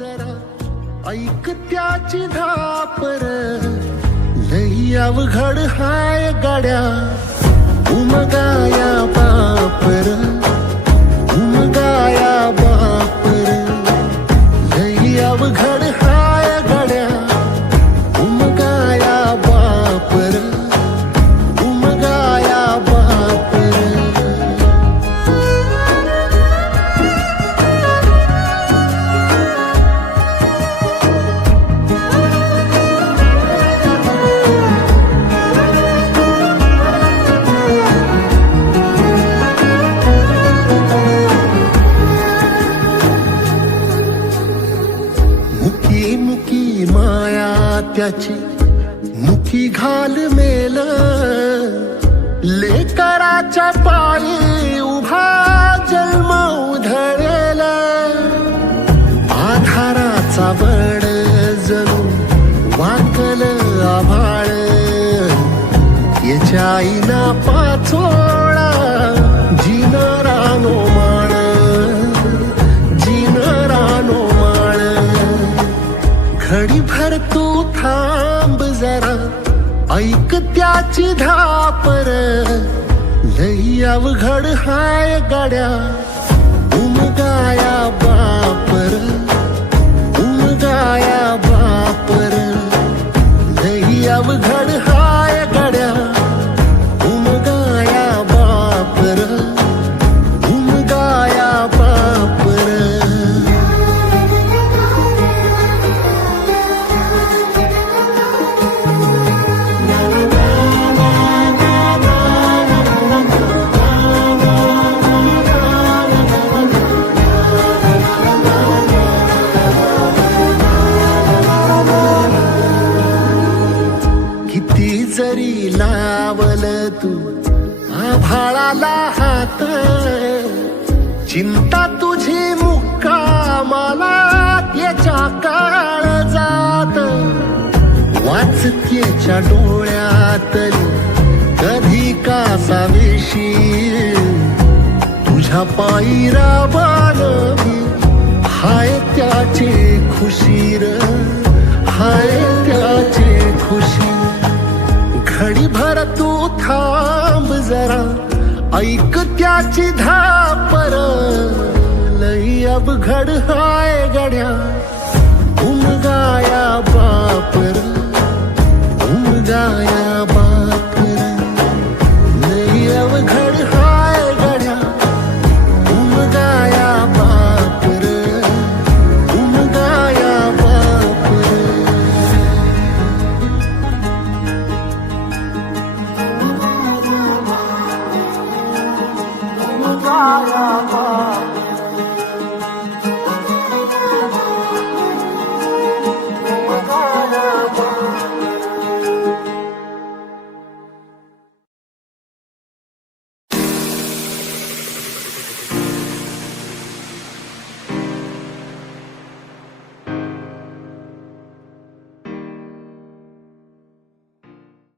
जरा ऐक त्याची धापर, लई अवघड हाय गाड्या उमगाया बापर, उमगाया बापर, लई अवघड हाय गाड्या उमगाया बापर, उमगाया बापर. मुकी मुकी माया त्याची मुखी घाल मेल, लेकराच्या पायी उभा जन्म उधळेल, आधाराचा बळ जणू वाकल आभाळ, याच्या आईना पाचोळा जिनरानो माळ, जिनरानो माळ. घडी भर तू थांब जरा ऐक त्याची धापर, लई अवघड हाय गाड्या उमगाया बापर, उमगाया बापर, लई अवघड हाय गाड्या उमगाया बापर, उमगाया बापर. किती जरी लावल तू आभाळाला हात, चिंता तुझी मुक्कामाला याच्या काळ जात, वाचतेच्या डोळ्यातली कधी कासा वेशी, तुझ्या पायी राबान हाय त्याचे खुशीर, हाय त्याचे खुशी. घडी भर तू थांब जरा ऐक त्याची धापर, लई अवघड हाय गड्या उमगाया बापर, उमगाया बापर.